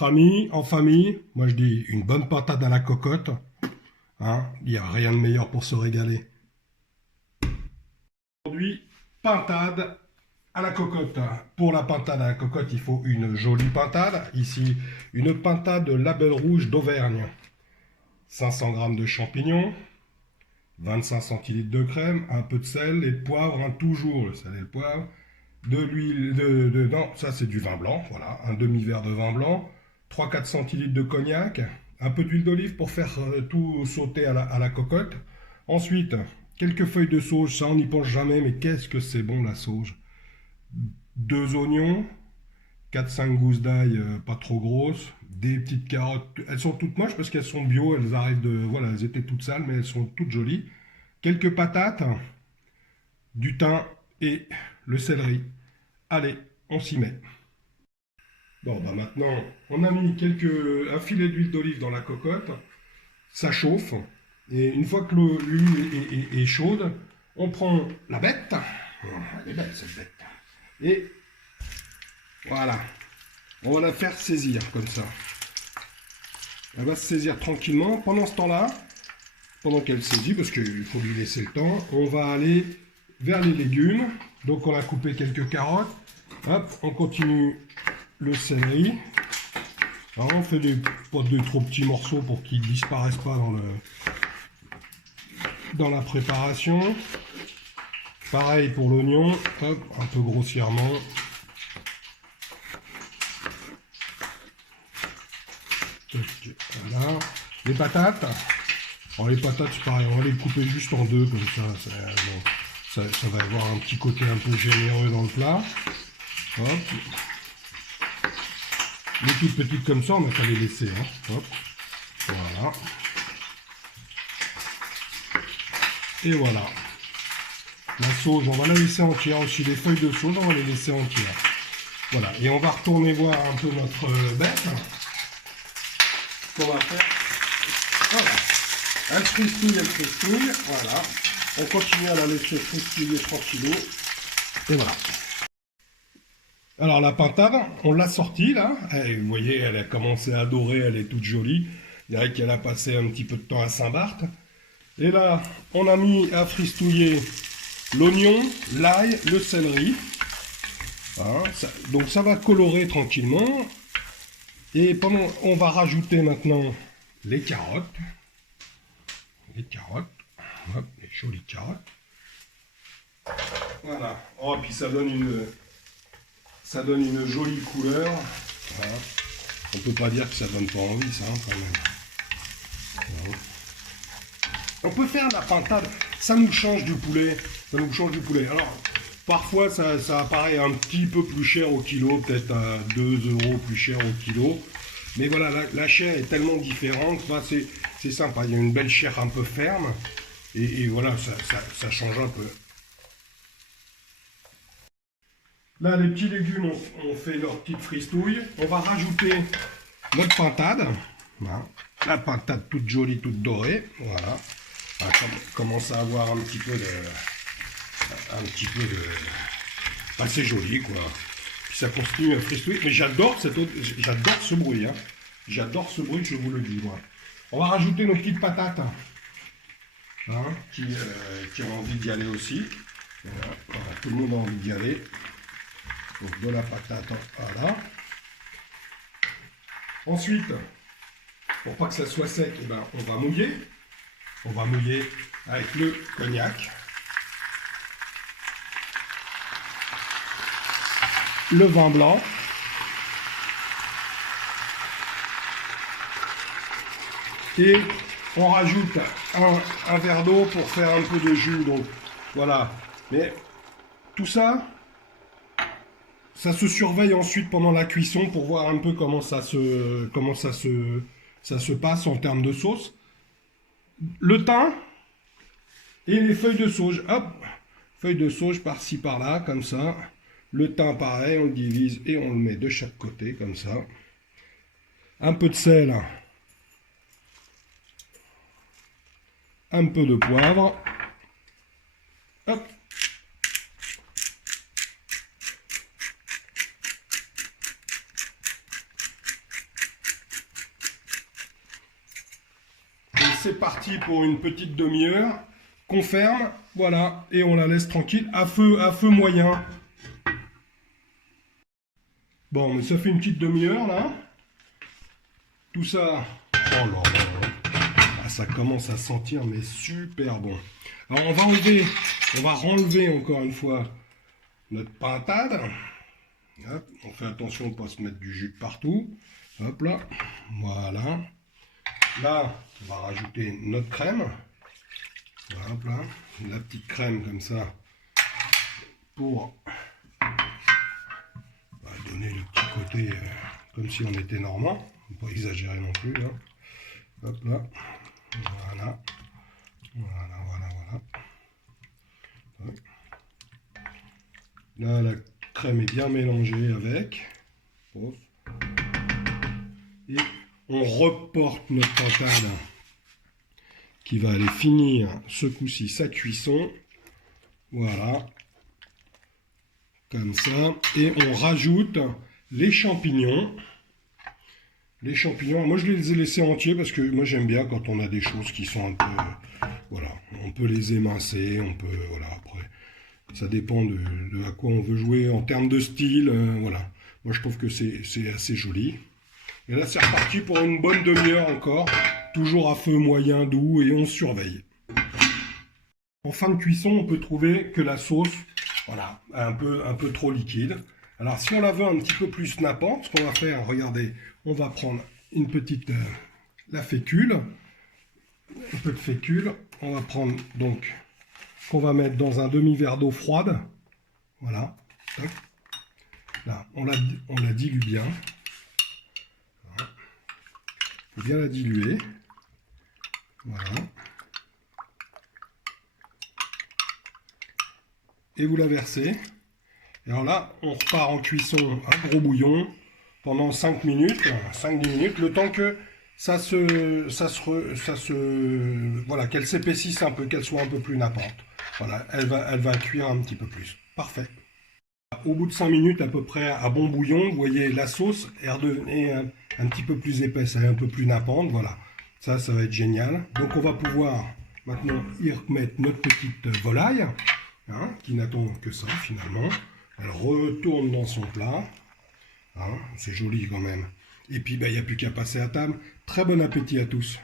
entre amis, en famille, moi je dis une bonne pintade à la cocotte. Hein, il n'y a rien de meilleur pour se régaler. Aujourd'hui, pintade à la cocotte. Pour la pintade à la cocotte, il faut une jolie pintade. Ici, une pintade label rouge d'Auvergne. 500 g de champignons, 25 centilitres de crème, un peu de sel et de poivre, hein, toujours le sel et le poivre. De l'huile, non, ça c'est du vin blanc, voilà, un demi-verre de vin blanc, 3-4 centilitres de cognac, un peu d'huile d'olive pour faire tout sauter à la cocotte. Ensuite, quelques feuilles de sauge, ça on n'y pense jamais, mais qu'est-ce que c'est bon la sauge. 2 oignons, 4-5 gousses d'ail pas trop grosses, des petites carottes, elles sont toutes moches parce qu'elles sont bio, elles arrivent de, voilà, elles étaient toutes sales, mais elles sont toutes jolies. Quelques patates, du thym et le céleri. Allez, on s'y met. Bon, bah maintenant, on a mis un filet d'huile d'olive dans la cocotte. Ça chauffe. Et une fois que l'huile est chaude, on prend la bête. Oh, elle est belle cette bête. Et voilà. On va la faire saisir comme ça. Elle va se saisir tranquillement. Pendant ce temps-là, pendant qu'elle saisit, parce qu'il faut lui laisser le temps, on va aller vers les légumes. Donc on a coupé quelques carottes. Hop, on continue le céleri. Alors on fait pas de trop petits morceaux pour qu'ils ne disparaissent pas dans la préparation. Pareil pour l'oignon, un peu grossièrement. Voilà. Les patates. Alors les patates, c'est pareil, on va les couper juste en deux comme ça. Bon, ça va avoir un petit côté un peu généreux dans le plat. Hop. Les toutes petites comme ça, on n'a qu'à les laisser. Hein. Hop. Voilà. Et voilà. La sauge, on va la laisser entière aussi. Les feuilles de sauge, on va les laisser entières. Voilà. Et on va retourner voir un peu notre bête. Ce qu'on va faire. Voilà. Elle fristouille. Voilà. On continue à la laisser fristouiller tranquillement. Et voilà. Alors la pintade, on l'a sortie là. Vous voyez, elle a commencé à dorer, elle est toute jolie. Il dirait qu'elle a passé un petit peu de temps à Saint-Barth. Et là, on a mis à fristouiller l'oignon, l'ail, le céleri. Hein, donc ça va colorer tranquillement. Et on va rajouter maintenant les carottes. Hop, les jolies carottes. Voilà. Oh, puis ça donne une jolie couleur. Voilà. On peut pas dire que ça donne pas envie, ça, hein, quand même. Voilà. On peut faire de la pintade, ça nous change du poulet. Alors, parfois, ça apparaît un petit peu plus cher au kilo, peut-être à 2 € plus cher au kilo. Mais voilà, la chair est tellement différente, enfin, c'est sympa. Il y a une belle chair un peu ferme. Et voilà, ça change un peu. Là, les petits légumes ont fait leur petite fristouille. On va rajouter notre pintade. Voilà. La pintade toute jolie, toute dorée. Voilà. On commence à avoir un petit peu de... Enfin, c'est joli, quoi. Puis ça continue à fristouiller. Mais j'adore ce bruit. Hein. J'adore ce bruit, je vous le dis, moi. On va rajouter nos petites patates. Hein, qui ont envie d'y aller aussi. Voilà. Tout le monde a envie d'y aller. Donc de la patate, voilà. Ensuite, pour pas que ça soit sec, eh ben, on va mouiller. On va mouiller avec le cognac. Le vin blanc. Et on rajoute un verre d'eau pour faire un peu de jus. Donc voilà. Mais tout ça, ça se surveille ensuite pendant la cuisson pour voir un peu comment ça se passe en termes de sauce. Le thym et les feuilles de sauge. Hop, feuilles de sauge par-ci par-là, comme ça. Le thym pareil, on le divise et on le met de chaque côté, comme ça. Un peu de sel. Un peu de poivre. Hop. c'est parti pour une petite demi-heure. Qu'on ferme, voilà, et on la laisse tranquille à feu moyen. Bon, mais ça fait une petite demi-heure là. Tout ça, oh là là, ah, ça commence à sentir mais super bon. Alors on va renlever encore une fois notre pintade. Hop, on fait attention de ne pas se mettre du jus de partout. Hop là, voilà. Là, on va rajouter notre crème. Hop là, la petite crème comme ça pour donner le petit côté comme si on était normand. Pas exagérer non plus. Hein. Hop là, voilà, voilà. Hop. Là, la crème est bien mélangée avec. Hop. Et on reporte notre pintade qui va aller finir ce coup-ci sa cuisson. Voilà. Comme ça. Et on rajoute les champignons. Les champignons, moi je les ai laissés entiers parce que moi j'aime bien quand on a des choses qui sont un peu... Voilà, on peut les émincer, on peut... Voilà, après, ça dépend de à quoi on veut jouer en termes de style. Voilà, moi je trouve que c'est assez joli. Et là c'est reparti pour une bonne demi-heure encore, toujours à feu moyen doux et on surveille. En fin de cuisson, on peut trouver que la sauce, voilà, un peu trop liquide. Alors si on la veut un petit peu plus nappante, ce qu'on va faire, regardez, on va prendre une petite, la fécule, un peu de fécule, on va prendre donc, qu'on va mettre dans un demi-verre d'eau froide, voilà, là, on la dilue bien, il faut bien la diluer, voilà, et vous la versez. Et alors là, on repart en cuisson à gros bouillon pendant 5 minutes, 5-10 minutes, le temps que voilà, qu'elle s'épaississe un peu, qu'elle soit un peu plus nappante. Voilà, elle va cuire un petit peu plus. Parfait. Au bout de 5 minutes à peu près à bon bouillon, vous voyez la sauce est redevenue un petit peu plus épaisse, elle est un peu plus nappante. Voilà, ça va être génial. Donc on va pouvoir maintenant y remettre notre petite volaille, hein, qui n'attend que ça finalement. Elle retourne dans son plat. Hein, c'est joli quand même. Et puis, il n'y a plus qu'à passer à table. Très bon appétit à tous.